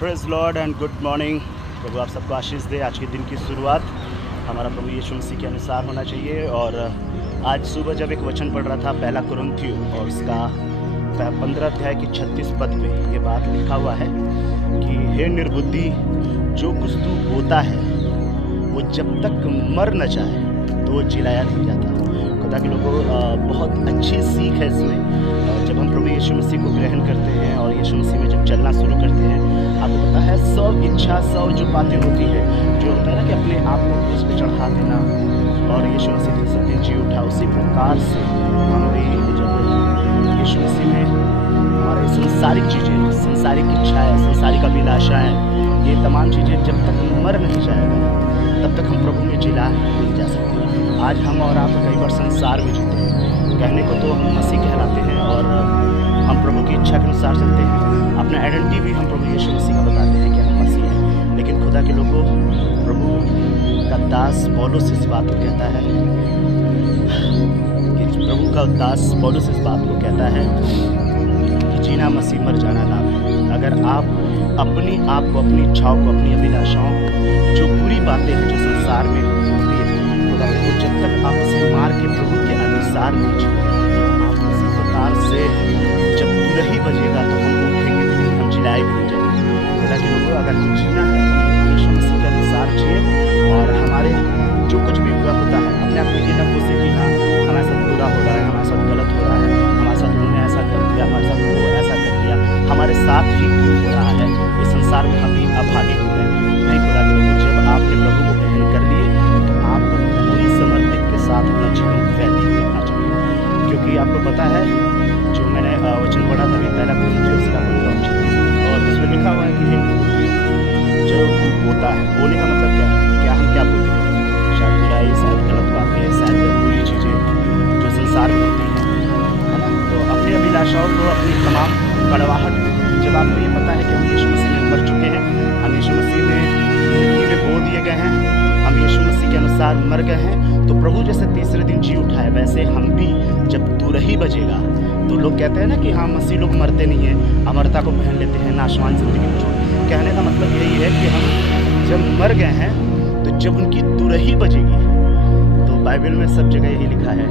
Praise lord and good morning. प्रभु आप सबको आशीष दे। आज के दिन की शुरुआत हमारा प्रभु यीशु मसीह के अनुसार होना चाहिए। और आज सुबह जब एक वचन पढ़ रहा था पहला कुरिन्थियों और उसका 15 अध्याय की 36 पद पे ये बात लिखा हुआ है कि हे निर्बुद्धि, जो कुछ तू बोता है वो जब तक मर न जाए तो वो जिलाया नहीं जाता। खुदा के लोगों, बहुत अच्छी सीख है इसमें। जब हम प्रभु यीशु मसीह को ग्रहण करते हैं और यीशु मसीह में जब चलना शुरू करते हैं, आपको पता है 100 इच्छा 100 जो बातें होती है, जो होता है ना कि अपने आप को क्रूस पे चढ़ा देना और यीशु मसीह तीसरे दिन जी उठा, उसी प्रकार से हमारे जब यीशु मसीह में हमारे संसारिक चीज़ें, संसारिक इच्छाएँ, संसारिक अभिलाषाएँ, ये तमाम चीज़ें जब तक मर नहीं जाएगा तब तक हम प्रभु में जिला नहीं जा सकते। आज हम और आप कई बार संसार में जीते हैं। कहने को तो हम मसीह कहलाते हैं और हम प्रभु की इच्छा के अनुसार चलते हैं। अपना आइडेंटिटी भी हम प्रभु यीशु मसीह का बताते हैं कि हम मसीह हैं। लेकिन खुदा के लोगों, प्रभु का दास पौलुस इस बात को कहता है कि प्रभु का दास पौलुस इस बात को कहता है कि जीना मसीह, मर जाना नाम है। अगर आप अपनी आप को, अपनी इच्छाओं को, अपनी अभिलाषाओं को, जो बुरी बातें हैं जो संसार में होती है, खुदा के लोग, जब तक आप उसे मार के प्रभु के अनुसार नहीं जीते, आप इसी प्रकार से जब तुरही बजेगा तो हम उठेंगे भी नहीं, हम जिलाए भी नहीं जाएंगे। खुदा के लोगों, अगर हम जीना है तो यीशु मसीह के अनुसार जिए और हमारे जो कुछ भी बुरा होता है अपने आप को ये न कोसे कि हाँ हमारे साथ बुरा हो रहा है, हमारे साथ गलत हो रहा है, हमारे साथ उन्होंने ऐसा कर दिया, हमारे साथ वो ऐसा कर दिया, हमारे साथ ही क्यों हो रहा है, इस संसार में हम भी अभागे क्यों हैं। नहीं, खुदा के लोगों, जब आपने प्रभु को ग्रहण कर लिए तो आपको पूरी समर्पित के साथ अपना जीवन व्यतीत करना चाहिए। क्योंकि आपको पता है जो मैंने वचन पढ़ा था पहला कुरिन्थियों उसका 15 और उसमें लिखा हुआ है कि हे निर्बुद्धि, जो बोता है, बोने का मतलब क्या है, क्या हम क्या बोलते हैं, शायद बुराई, शायद गलत बातें, शायद बुरी चीज़ें जो संसार में होती हैं, है ना। तो अपनी अभिलाषाओं को, अपनी तमाम कड़वाहट को, जब आपको ये पता है कि हम यीशु मसीह में मर चुके हैं, हम यीशु मसीह में बो दिए गए हैं, हम यीशु मसीह के अनुसार मर गए हैं, तो प्रभु जैसे तीसरे दिन जी उठा है वैसे हम भी जब तुरही बजेगा तो लोग कहते हैं ना कि हाँ मसीह लोग मरते नहीं हैं, अमरता को पहन लेते हैं, नाशवान जिंदगी में छोड़। कहने का मतलब यही है कि हम जब मर गए हैं तो जब उनकी तुरही बजेगी, तो बाइबल में सब जगह यही लिखा है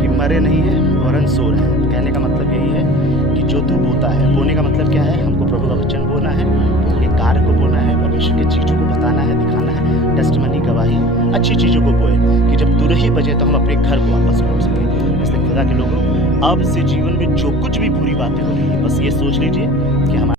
कि मरे नहीं है वरन सो रहे हैं। कहने का मतलब यही है कि जो तू बोता है, बोने का मतलब क्या है, हमको प्रभु का वचन बोलना है, प्रभु के कार्य को बोलना है, परमेश्वर की चीज़ों को बताना है, दिखाना है, टेस्टमनी, गवाही, अच्छी चीज़ों को बोए कि जब तुरही बजे तो हम अपने घर को वापस लौट सकें। इसलिए खुदा के लोगों, अब से जीवन में जो कुछ भी बुरी बातें हो रही है, बस ये सोच लीजिए कि हमारे